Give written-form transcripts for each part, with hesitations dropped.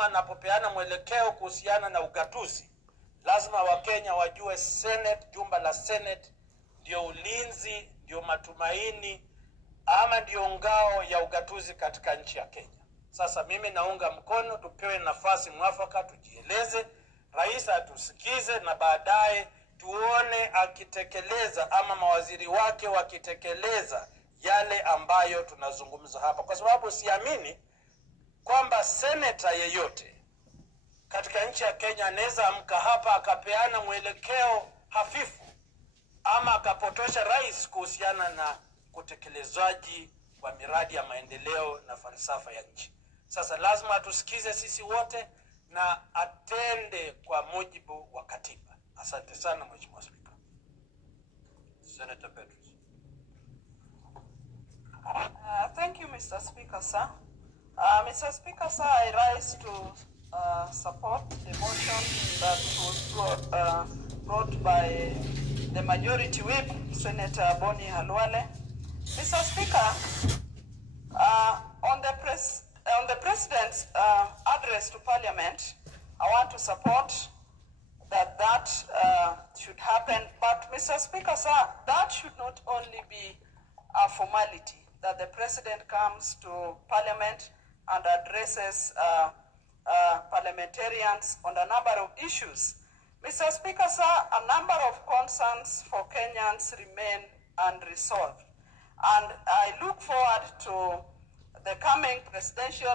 ama napopeana mwelekeo kuhusiana na ugatuzi, lazima Wakenya wajue Senate, jumba la Senate ndio ulinzi, ndio matumaini ama ndio ngao ya ugatuzi katika nchi ya Kenya. Sasa mimi naunga mkono tupewe nafasi mwafaka, tujieleze, rais atusikize, na baadaye tuone akitekeleza ama mawaziri wake wakitekeleza yale ambayo tunazungumza hapa, kwa sababu siamini kwamba seneta yeyote katika nchi ya Kenya anaweza amka hapa akapeana mwelekeo hafifu ama akapotosha rais kuhusiana na kutekelezaji wa miradi ya maendeleo na falsafa ya nchi. Sasa lazima atusikize sisi wote na atende kwa mujibu wa katiba. Asante sana Mheshimiwa Spika. Senator Petrus. Thank you, Mr. Speaker, sir. Mr. Speaker, sir, I rise to support the motion that was brought by the majority whip, Senator Boni Halwale. Mr. Speaker, on the President's address to Parliament, I want to support that should happen. But, Mr. Speaker, sir, that should not only be a formality, that the President comes to Parliament and addresses parliamentarians on a number of issues. Mr. Speaker, sir, a number of concerns for Kenyans remain unresolved. And I look forward to the coming presidential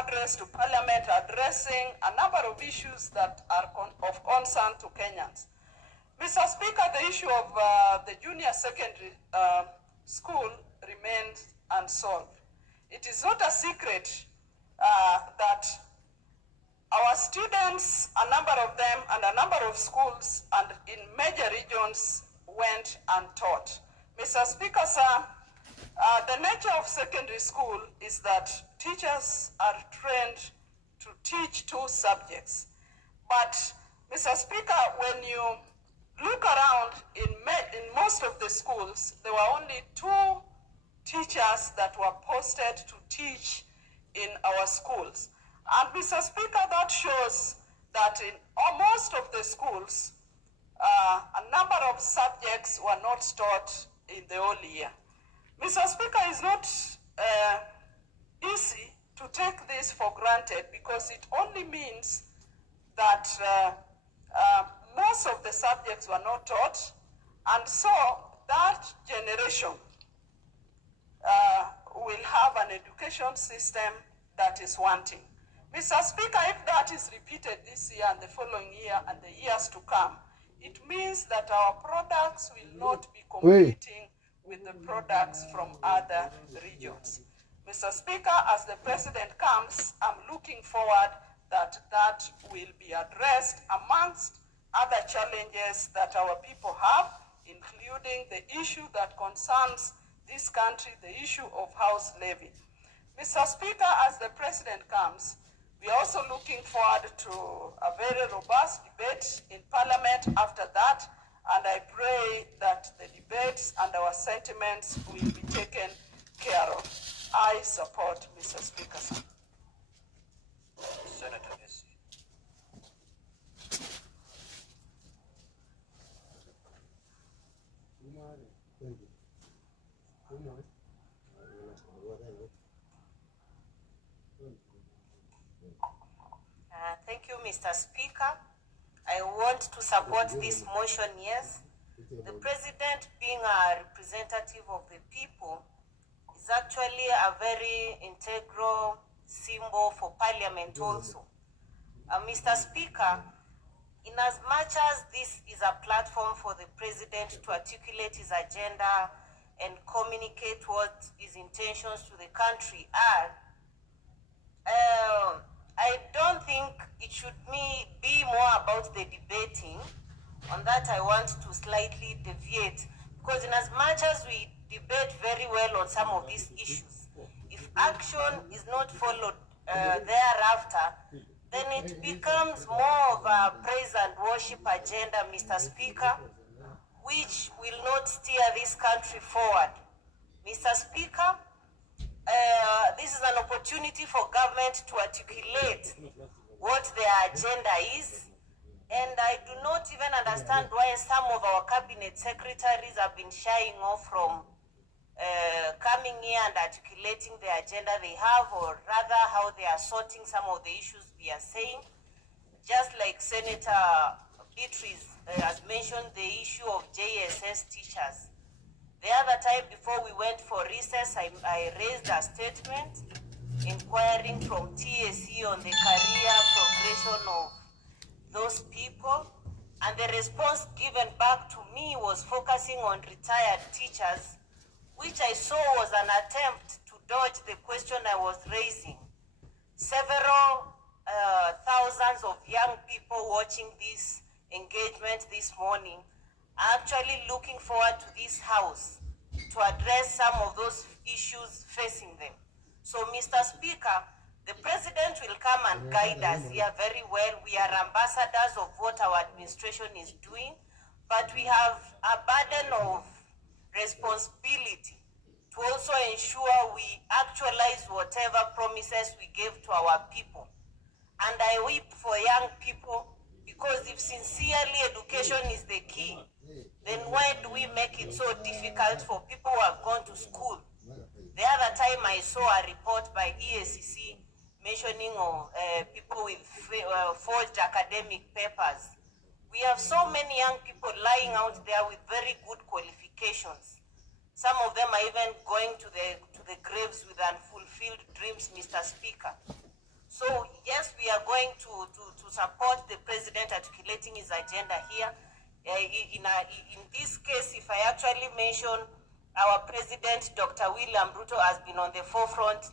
address to Parliament addressing a number of issues that are of concern to Kenyans. Mr. Speaker, the issue of the junior secondary school remains unsolved. It is not a secret that our students, a number of them, and a number of schools and in major regions went untaught. Mr. Speaker, sir, the nature of secondary school is that teachers are trained to teach 2 subjects. But, Mr. Speaker, when you look around in most of the schools, there were only 2 teachers that were posted to teach in our schools. And Mr. Speaker, that shows that in most of the schools, a number of subjects were not taught in the whole year. Mr. Speaker, it's not easy to take this for granted because it only means that most of the subjects were not taught, and so that generation will have an education system that is wanting. Mr. Speaker, if that is repeated this year and the following year and the years to come, it means that our products will not be competing with the products from other regions. Mr. Speaker, as the President comes, I'm looking forward that will be addressed amongst other challenges that our people have, including the issue that concerns this country, the issue of house levy. Mr. Speaker, as the President comes, we are also looking forward to a very robust debate in Parliament after that, and I pray that the debates and our sentiments will be taken care of. I support, Mr. Speaker, sir. Senator Essie. Thank you, Mr. Speaker. I want to support this motion, yes. The President, being a representative of the people, is actually a very integral symbol for Parliament also. Mr. Speaker, in as much as this is a platform for the President to articulate his agenda and communicate what his intentions to the country are, I don't think it should be more about the debating. On that, I want to slightly deviate, because in as much as we debate very well on some of these issues, if action is not followed thereafter, then it becomes more of a praise and worship agenda, Mr. Speaker, which will not steer this country forward. Mr. Speaker, this is an opportunity for government to articulate their agenda is. And I do not even understand why some of our cabinet secretaries have been shying off from coming here and articulating the agenda they have, or rather how they are sorting some of the issues we are saying. Just like Senator Beatrice has mentioned the issue of JSS teachers. The other time before we went for recess, I raised a statement inquiring from TSE on the career progression of those people, and the response given back to me was focusing on retired teachers, which I saw was an attempt to dodge the question I was raising. Several thousands of young people watching this engagement this morning are actually looking forward to this house to address some of those issues facing them. So, Mr. Speaker, the President will come and guide us here very well. We are ambassadors of what our administration is doing, but we have a burden of responsibility to also ensure we actualize whatever promises we gave to our people. And I weep for young people, because if sincerely education is the key, then why do we make it so difficult for people who have gone to school? The other time I saw a report by EACC mentioning people with forged academic papers. We have so many young people lying out there with very good qualifications. Some of them are even going to the graves with unfulfilled dreams, Mr. Speaker. So yes, we are going to support the President articulating his agenda here. In this case, if I actually mention our President, Dr. William Ruto, has been on the forefront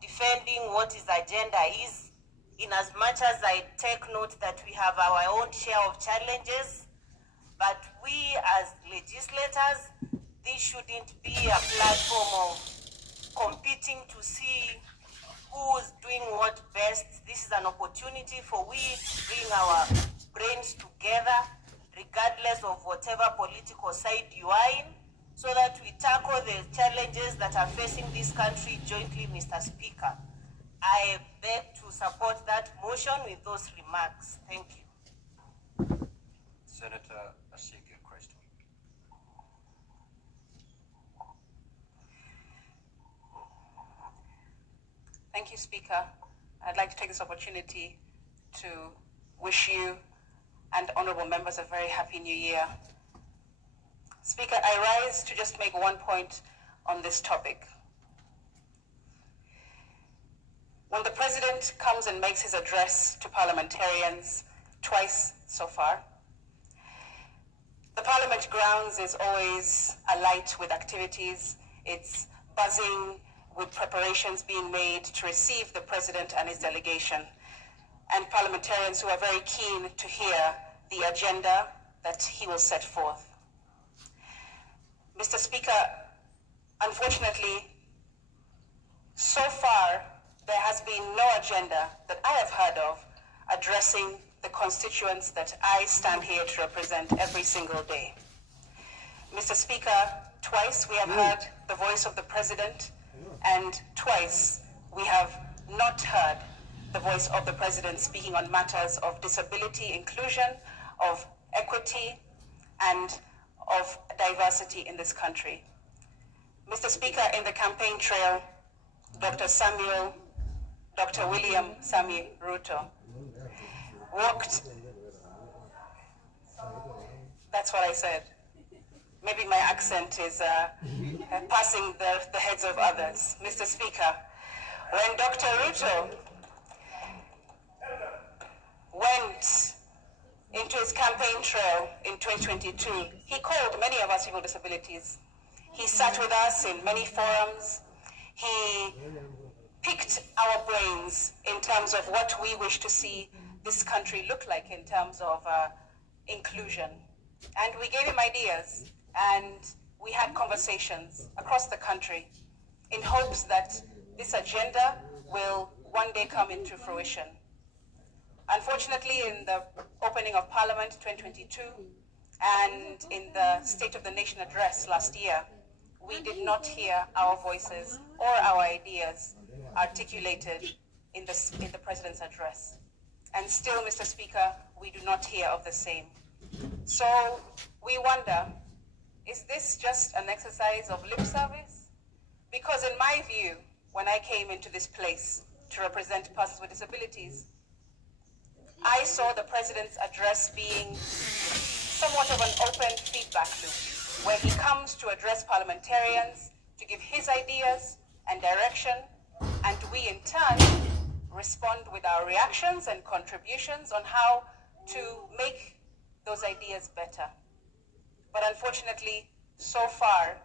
defending what his agenda is, in as much as I take note that we have our own share of challenges, but we as legislators, this shouldn't be a platform of competing to see who's doing what best. This is an opportunity for we bring our brains together, regardless of whatever political side you are in, so that we tackle the challenges that are facing this country jointly, Mr. Speaker. I beg to support that motion with those remarks. Thank you. Senator Asika Crystal. Thank you, Speaker. I'd like to take this opportunity to wish you and honorable members a very happy new year. Speaker, I rise to just make one point on this topic. When the President comes and makes his address to parliamentarians twice so far, the Parliament grounds is always alight with activities. It's buzzing with preparations being made to receive the President and his delegation, and parliamentarians who are very keen to hear the agenda that he will set forth. Mr. Speaker, unfortunately, so far there has been no agenda that I have heard of addressing the constituents that I stand here to represent every single day. Mr. Speaker, twice we have heard the voice of the President, and twice we have not heard the voice of the President speaking on matters of disability inclusion, of equity, and of diversity in this country. Mr. Speaker, in the campaign trail, Dr. William Sami Ruto walked, that's what I said. Maybe my accent is passing the heads of others. Mr. Speaker, when Dr. Ruto went into his campaign trail in 2022, he called many of us people with disabilities. He sat with us in many forums. He picked our brains in terms of what we wish to see this country look like in terms of inclusion. And we gave him ideas, and we had conversations across the country in hopes that this agenda will one day come into fruition. Unfortunately, in the opening of Parliament 2022 and in the State of the Nation address last year, we did not hear our voices or our ideas articulated in the President's address. And still, Mr. Speaker, we do not hear of the same. So we wonder, is this just an exercise of lip service? Because in my view, when I came into this place to represent persons with disabilities, I saw the President's address being somewhat of an open feedback loop, where he comes to address parliamentarians, to give his ideas and direction, and we in turn respond with our reactions and contributions on how to make those ideas better. But unfortunately, so far,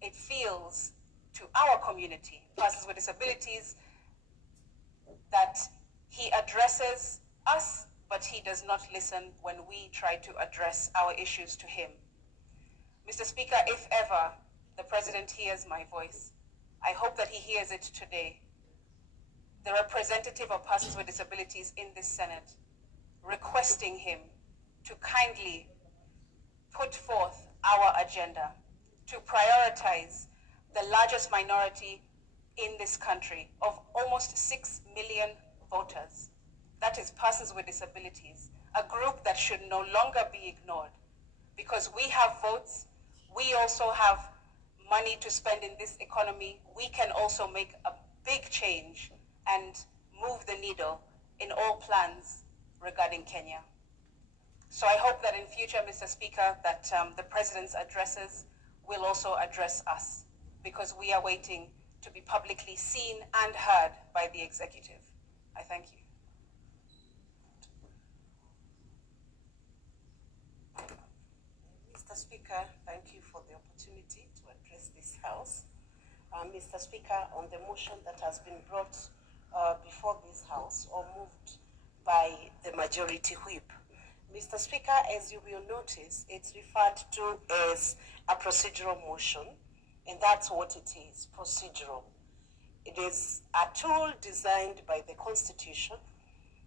it feels to our community, persons with disabilities, that he addresses us, but he does not listen when we try to address our issues to him. Mr. Speaker, if ever the President hears my voice, I hope that he hears it today. The representative of persons with disabilities in this Senate, requesting him to kindly put forth our agenda, to prioritize the largest minority in this country of almost 6 million voters. That is persons with disabilities, a group that should no longer be ignored. Because we have votes, we also have money to spend in this economy. We can also make a big change and move the needle in all plans regarding Kenya. So I hope that in future, Mr. Speaker, that the President's addresses will also address us, because we are waiting to be publicly seen and heard by the executive. I thank you. Mr. Speaker, thank you for the opportunity to address this House. Mr. Speaker, on the motion that has been brought before this House or moved by the majority whip, Mr. Speaker, as you will notice, it's referred to as a procedural motion, and that's what it is, procedural. It is a tool designed by the Constitution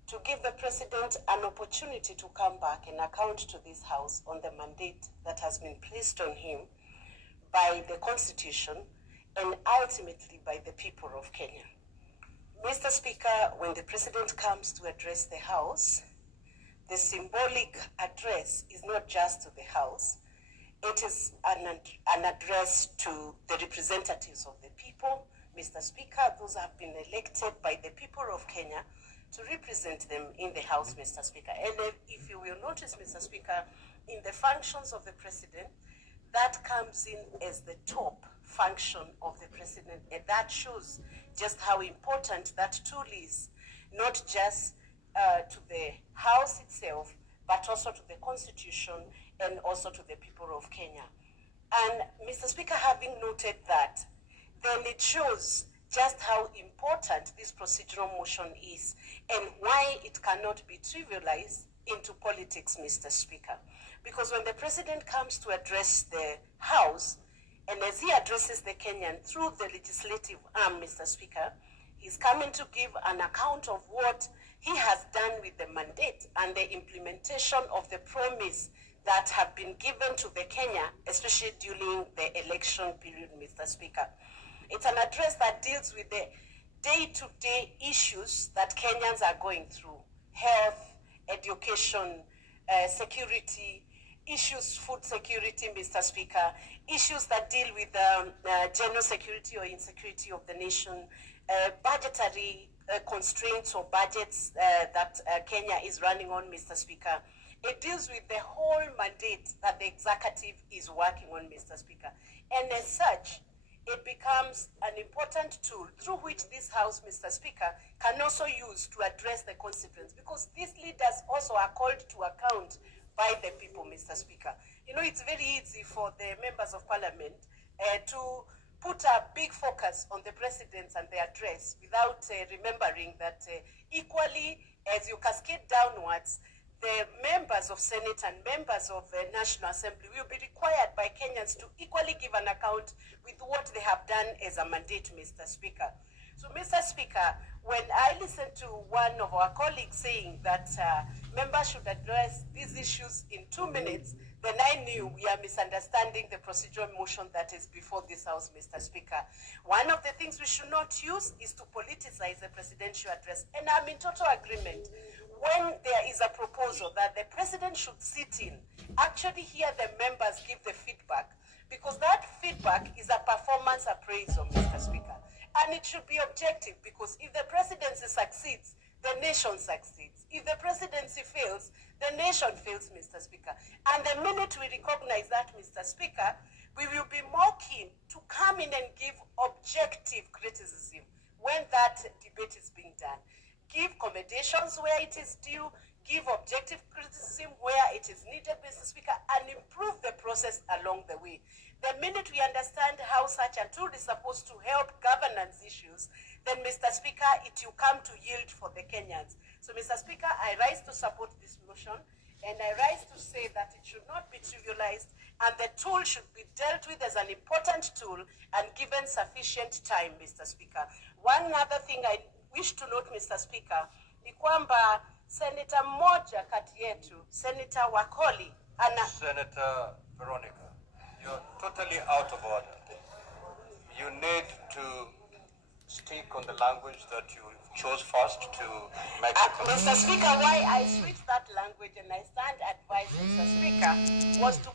to give the President an opportunity to come back and account to this House on the mandate that has been placed on him by the Constitution and ultimately by the people of Kenya. Mr. Speaker, when the President comes to address the House, the symbolic address is not just to the House, it is an address to the representatives of the people. Mr. Speaker, those have been elected by the people of Kenya to represent them in the House, Mr. Speaker. And if you will notice, Mr. Speaker, in the functions of the President, that comes in as the top function of the President, and that shows just how important that tool is, not just to the House itself, but also to the Constitution and also to the people of Kenya. And Mr. Speaker, having noted that, then it shows just how important this procedural motion is and why it cannot be trivialized into politics, Mr. Speaker. Because when the President comes to address the House, and as he addresses the Kenyan through the legislative arm, Mr. Speaker, he's coming to give an account of what he has done with the mandate and the implementation of the promise that have been given to the Kenya, especially during the election period, Mr. Speaker. It's an address that deals with the day-to-day issues that Kenyans are going through: health, education, security, issues, food security, Mr. Speaker, issues that deal with general security or insecurity of the nation, budgetary constraints or budgets that Kenya is running on, Mr. Speaker. It deals with the whole mandate that the executive is working on, Mr. Speaker. And as such, it becomes an important tool through which this House, Mr. Speaker, can also use to address the constituents, because these leaders also are called to account by the people, Mr. Speaker. You know, it's very easy for the members of Parliament to put a big focus on the President and the address without remembering that equally, as you cascade downwards, the members of Senate and members of the National Assembly will be required by Kenyans to equally give an account with what they have done as a mandate, Mr. Speaker. So, Mr. Speaker, when I listened to one of our colleagues saying that members should address these issues in 2 minutes, then I knew we are misunderstanding the procedural motion that is before this House, Mr. Speaker. One of the things we should not use is to politicize the presidential address, and I'm in total agreement. when there is a proposal that the president should sit in, actually hear the members give the feedback, because that feedback is a performance appraisal, Mr. Speaker. And it should be objective, because if the presidency succeeds, the nation succeeds. If the presidency fails, the nation fails, Mr. Speaker. And the minute we recognize that, Mr. Speaker, we will be more keen to come in and give objective criticism when that debate is being done. Give commendations where it is due, give objective criticism where it is needed, Mr. Speaker, and improve the process along the way. The minute we understand how such a tool is supposed to help governance issues, then, Mr. Speaker, it will come to yield for the Kenyans. So, Mr. Speaker, I rise to support this motion, and I rise to say that it should not be trivialized, and the tool should be dealt with as an important tool and given sufficient time, Mr. Speaker. One other thing I wish to note, Mr. Speaker, ni kwamba Senator mmoja kati yetu, Senator Wakoli, Senator Veronica, you're totally out of order. You need to speak on the language that you chose first to make a comment. Mr. Speaker, why I switched that language and I stand advised, Mr. Speaker, was to